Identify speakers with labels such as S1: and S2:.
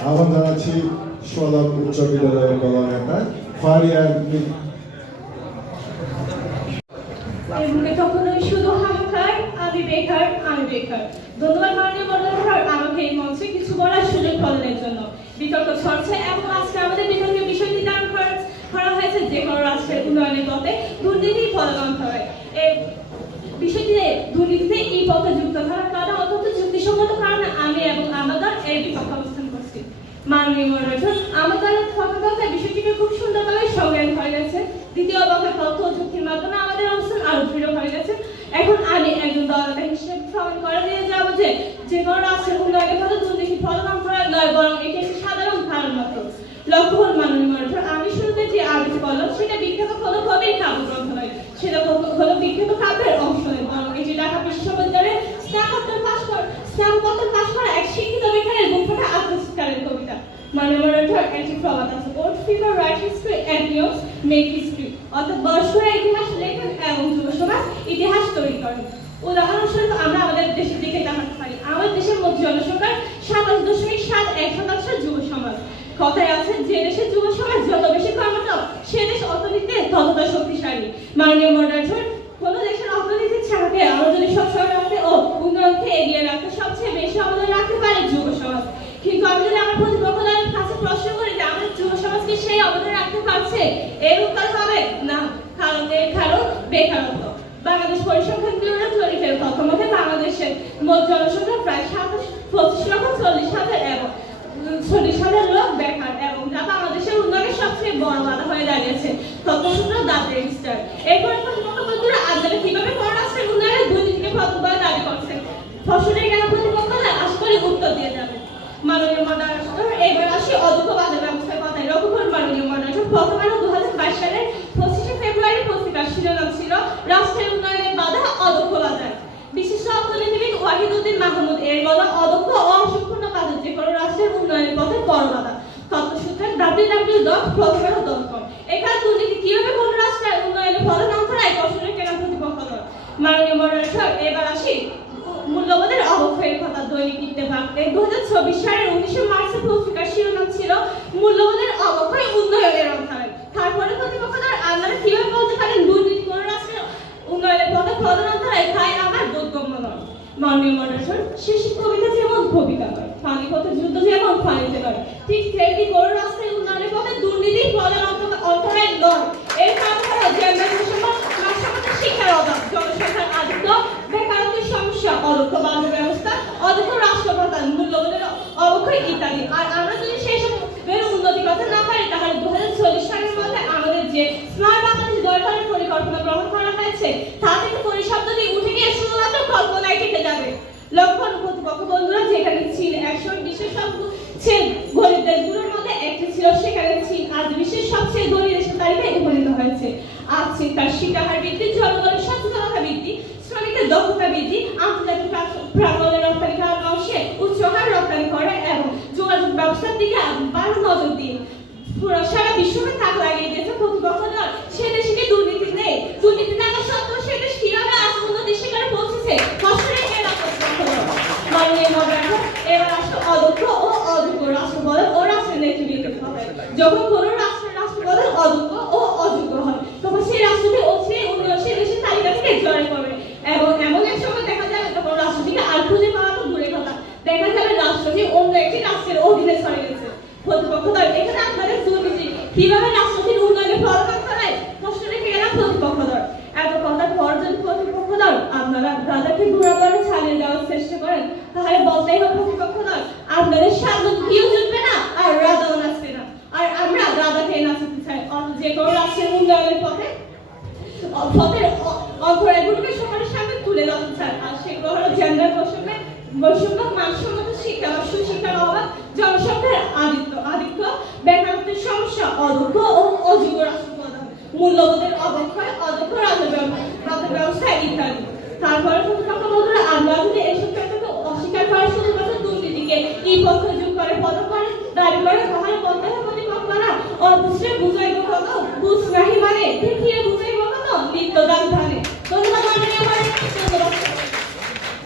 S1: আহ্বান জানাচ্ছি সোয়ালাম উচ্চ বিদ্যালয়ের কলা নেতা ফারিয়া
S2: বিতর্ক আমাদের বিতর্কের বিষয় করা- হয়েছে যে রাষ্ট্রের উন্নয়নের পথে দুর্নীতি ফলমান হয়। এই বিষয়টিতে দুর্নীতিতে এই পথে যুক্ত থাকার কারণে অত্যন্ত যুক্তিসঙ্গত কারণে আমি এবং আমাদের এর বিপক্ষে অবস্থান করছি মাননীয় মনোরঞ্জন আমাদের ফটোগ্রাফে বিষয়টিকে খুব সুন্দরভাবে সংজ্ঞান হয়ে গেছে। দ্বিতীয় পক্ষে তথ্য ও যুক্তির মাধ্যমে আমাদের অবস্থান আরও দৃঢ় হয়ে গেছে। এখন আমি একজন দলনেতা হিসেবে প্রমাণ করে দিয়ে যাব যে যে কোনো রাষ্ট্রের উন্নয়নের পথে দুর্নীতি ফলমান করা নয়, বরং এটি একটি সাধারণ ধারণ মাত্র লক্ষ্য হল মাননীয় মনোরঞ্জন আমি শুরুতে যে আবৃত্তি করলাম সেটা বিখ্যাত কোনো কবির কাব্যগ্রন্থ নয় সেটা হলো বিখ্যাত কাব্যের অংশ নয় বরং এটি ঢাকা বিশ্ববিদ্যালয়ের স্নাতকোত্তর পাশ করা স্নাতকোত্তর পাশ করা এক শিক্ষিত বেকারের বুকফাটা আত্মস্বীকারের কবিতা মানবরণ্ঠর একটি প্রবাদ আছে old people write history and news make history অর্থাৎ বয়স্করা ইতিহাস লেখেন এবং যুব সমাজ ইতিহাস তৈরি করেন। উদাহরণস্বরূপ আমরা আমাদের দেশের দিকে তাকাতে পারি। আমাদের দেশের মধ্যে জনসংখ্যার সাতাশ দশমিক সাত এক শতাংশ যুব সমাজ। কথায় আছে, যে দেশের যুব সমাজ যত বেশি কর্মঠ সে দেশ অর্থনীতিতে ততটা শক্তিশালী। মাননীয় মডার্ন কোন দেশের অর্থনীতির ছাড়াকে আরও যদি সবসময় রাখতে ও উন্নয়নকে এগিয়ে রাখতে সবচেয়ে বেশি অবদান রাখতে পারে যুব সমাজ কিন্তু আমি যদি আমার প্রতিপক্ষদের কাছে প্রশ্ন করি যে আমাদের যুব সমাজকে সেই অবদান পারছে এর উত্তর হবে? না। কারণ এর কারণ বেকারত্ব। বাংলাদেশ পরিসংখ্যান ব্যুরোর জরিপের তথ্য মতে বাংলাদেশের মোট জনসংখ্যা প্রায় সাতাশ, পঁচিশ লক্ষ চল্লিশ হাজার এবং, চল্লিশ হাজার লোক বেকার এবং যা বাংলাদেশের উন্নয়নের সবচেয়ে বড় বাধা হয়ে দাঁড়িয়েছে। তথ্যসূত্র দাঁত রেজিস্টার। এরপরে প্রতিপক্ষ বন্ধুরা আপনারা কীভাবে পররাষ্ট্রের উন্নয়নের দুর্নীতিকে প্রতিবাদ দাবি করছেন ফসলের কেন প্রতিপক্ষরা আশা করি উত্তর দিয়ে যাবেন মাননীয় মডারেটর এবার আসি অদক্ষ বাজার ব্যবস্থার কথায় লক্ষ্য করুন আলো দু সালের পঁচিশে ফেব্রুয়ারি পত্রিকার শিরোনাম ছিল রাষ্ট্রের উন্নয়নের বাধা অদক্ষ বাজার বিশিষ্ট অর্থনীতিবিদ ওয়াহিদুদ্দিন মাহমুদ এর বলা অদক্ষ ও অসম্পূর্ণ বাজার যে কোনো রাষ্ট্রের উন্নয়নের পথে বড় বাধা তথ্যসূত্রে ডাব্লিউ ডট প্রথমেরও ডট কম এখানে দুর্নীতি কীভাবে কোনো রাষ্ট্রের উন্নয়নে ফলন অন্তরায় ফসলের কেনা প্রতিপক্ষ দল। মাননীয় মডারেটর এবার আসি মূল্যবোধের অবক্ষয়ের কথা। দৈনিক ইত্তেফাক দু হাজার চব্বিশ সালের উনিশে মার্চের পত্রিকার শিরোনাম ছিল মূল্যবোধের অবক্ষয় উন্নয়নের অধ্যায় আধিক্য বেকারত্বের সমস্যা, অদক্ষ বাজার ব্যবস্থা অদক্ষ রাষ্ট্র প্রধান মূল্যবোধের অবক্ষয় ইত্যাদি। আর আমরা যদি সেই সব উন্নতি করতে না পারি, তাহলে দু হাজার চল্লিশ সালের মধ্যে আমাদের যে স্মার্ট বাংলাদেশ গড়ে তোলার পরিকল্পনা গ্রহণ করা হয়েছে। তা থেকে পরিশব্দটি উঠে গিয়ে শুধুমাত্র কল্পনায় কেটে যাবে। লক্ষণ প্রতিপক্ষ বন্ধুরা যেখানে চীন একশো বিশ্বের সবচেয়ে গরিব দেশগুলোর মধ্যে একটি ছিল, সেখানে চীন আজ বিশ্বের সবচেয়ে ধনী দেশের তালিকায় উপনীত হয়েছে। আজ চীন তার শিক্ষাহার বৃদ্ধি জনগণের সচেতনতা বৃদ্ধি, শ্রমিকের দক্ষতা বৃদ্ধি, আন্তর্জাতিক প্রাঙ্গণের রপ্তানি খাওয়ার অংশে উচ্চ হার রপ্তানি করে এবং যোগাযোগ ব্যবস্থার দিকে বারো নজর দিন সারা বিশ্বকে তাক লাগিয়ে দিয়েছে প্রতিপক্ষ দল। সে দেশে কি দুর্নীতি নেই? দুর্নীতি রাষ্ট্র রাষ্ট্র এবং এমন দেখা যাবে তখন আর খুঁজে কথা। দেখা যাবে রাষ্ট্রটি অন্য একটি রাষ্ট্রের অধীনে ছড়ে গেছে। প্রতিপক্ষ দল, এখানে আপনাদের কীভাবে রাষ্ট্রটির উন্নয়নে ফলকাম করায় প্রশ্ন রেখে গেলাম প্রতিপক্ষ দল এত কথার পর যদি প্রতিপক্ষ দল আপনারা রাজাকে ঘোরাবারে ছাড়িয়ে দেওয়ার চেষ্টা করেন তাহলে বলতেই হবে প্রতিপক্ষ দল আপনাদের সামনে কেউ জুটবে না, আর রাজাও নাচবে না। আর আমরা রাজাকে নাচাতে চাই। যে কোনো রাষ্ট্রের উন্নয়নের পথে। পথের অন্তরায়গুলোকে সবার সামনে তুলে ধরতে চায় আর সেগুলো হলো জেন্ডার বৈষম্য বৈষম্য মানসম্মত শিক্ষা বা সুশিক্ষার অভাব, জনসংখ্যার আদিত্য আধিক্য বেকারত্বের সমস্যা, অদক্ষ ও অযোগ্য রাষ্ট্রপ্রধান মূল্যবোধের অবক্ষয় অদক্ষ রাজ্য ব্যবস্থা ইত্যাদি। তারপরে যদি এসব